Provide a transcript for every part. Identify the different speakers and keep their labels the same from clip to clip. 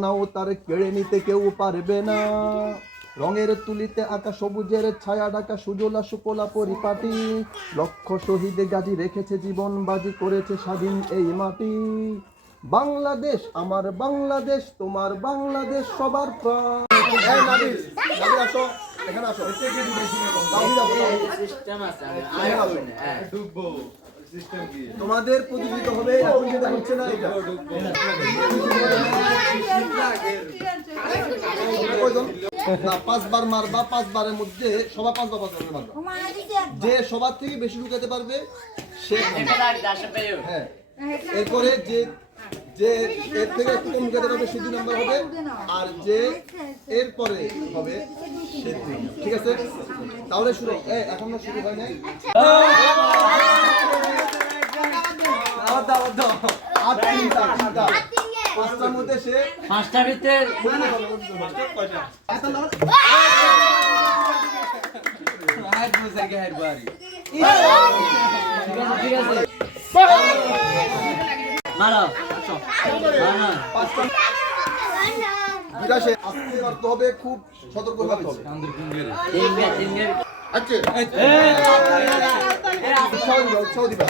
Speaker 1: ঠিকানাও তার কেড়ে নিতে কেউ পারবে না। রঙের তুলিতে আঁকা সবুজের ছায়া ডাকা সুজলা সুকোলা পরিপাটি। লক্ষ শহীদ গাজী রেখেছে জীবন, বাজি করেছে স্বাধীন এই মাটি। বাংলাদেশ আমার বাংলাদেশ, তোমার বাংলাদেশ সবার প্রাণ। আসো, নাবিল। তোমাদের প্রতিযোগিতা হবে এখন যেটা হচ্ছে না এটা। না পাঁচবার মারবা পাঁচবারের মধ্যে সবার পাঁচবার পাঁচবার মারবা। যে সবার থেকে বেশি লুকাতে পারবে সে হ্যাঁ। এরপরে যে যে এর থেকে একটু কম লুকাতে পারবে সে দুই নাম্বার হবে আর যে এরপরে হবে সে ঠিক আছে? তাহলে শুরু এখনও শুরু হয় নাই। পাঁচটার মধ্যে সে
Speaker 2: পাঁচটার ভিতরে ঠিক আছে। মারো
Speaker 1: সে আস্তে হবে খুব সতর্ক হবে। আচ্ছা উৎসাহ দিবা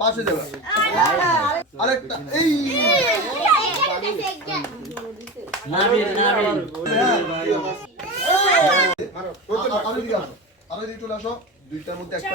Speaker 1: পাশে যাবে। আরেকটা এই। আমি দিকে আসো আমি দিকে চলে আসো দুইটার মধ্যে একটা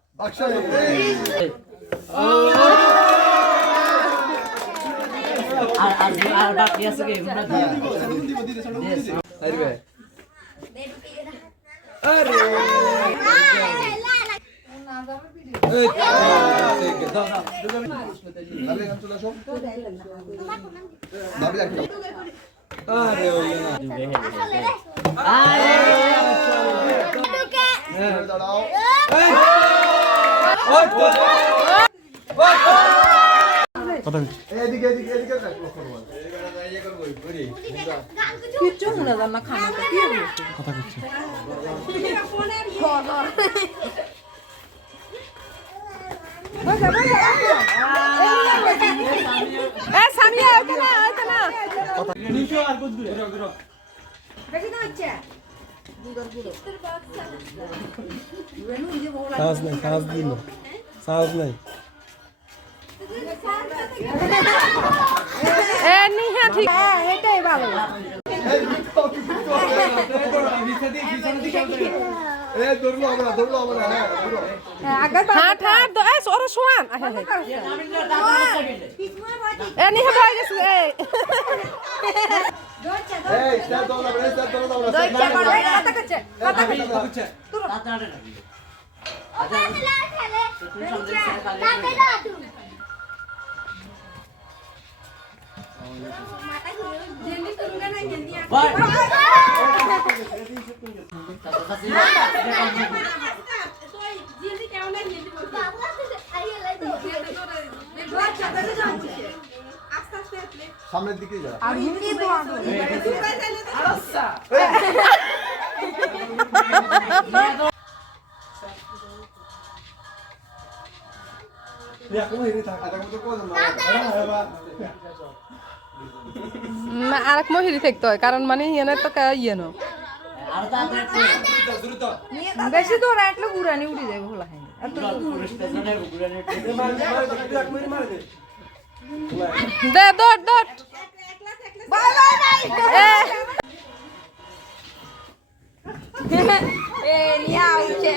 Speaker 2: আর আর আর বাকি আছে কি এগুলো দিয়ে
Speaker 1: দিব দিতে ছোট
Speaker 2: Yes.
Speaker 1: আইবে এই দাও দাও নাবিল এখানে চলে আসো নাবিল একটা আরে না এখানে দাঁড়াও এদিকে এদিকে এদিকে
Speaker 3: সাহস নাই সাহস দিল সাহস নাই
Speaker 4: এ নিহা ঠিক। হ্যাঁ এটাই ভালো।
Speaker 1: এ হ্যাঁ
Speaker 4: নিহা বই গেছে
Speaker 1: माता ही नहीं
Speaker 4: जल्दी करूँगा ना जल्दी आ बाय
Speaker 1: সামনের দিকে যা
Speaker 4: আর তো আরেক মহিলা থাকতে হয় কারণ মানে ইয়েনের তো কা- ইয়ে নো। বেশি দূর। রাখলে উড়ানি উড়ে যাবে ভোলা
Speaker 2: উপরে
Speaker 4: দে দৌড় দৌড় এ এ নিয়া উঠে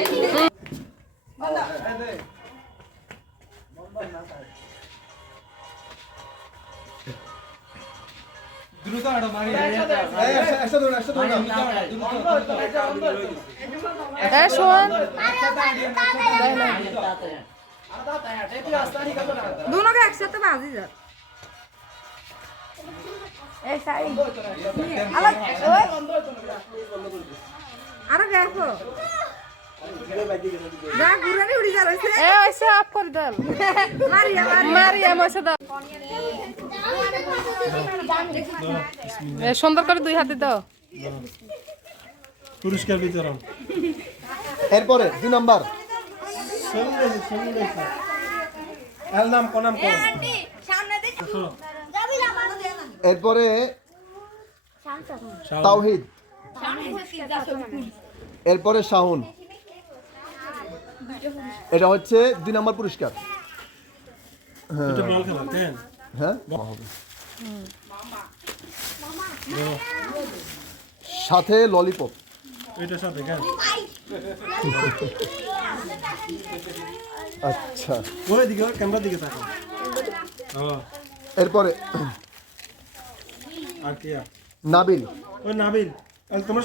Speaker 3: দ্রুত আড়ো মারি
Speaker 1: একসাথে ধরুন, একসাথে ধরুন না।
Speaker 5: এ শোন
Speaker 4: বাজি যা। এই সাই আলাদ ওই। আরও গেছো যা ঘুরানি উড়ি যা রইছে
Speaker 5: এ এসে আপ করে
Speaker 4: মারিয়া মারি
Speaker 5: মারিয়া মশে দাও। এ সুন্দর করে দুই হাতে দাও।
Speaker 3: পুরস্কার বিতরণ।
Speaker 1: এরপরে দুই নাম্বার। এরপরে তাওহিদ। এরপরে শাহুন। এটা হচ্ছে দুই নাম্বার পুরস্কার।
Speaker 3: এটা কেন
Speaker 1: হ্যাঁ? সাথে ললিপপ।
Speaker 3: এটার সাথে কেন?
Speaker 1: আচ্ছা।
Speaker 3: ওই দিকে ক্যামেরার দিকে তাকাও।
Speaker 1: এরপরে
Speaker 3: আর কি?
Speaker 1: নাবিল।
Speaker 3: ওই নাবিল। তোমার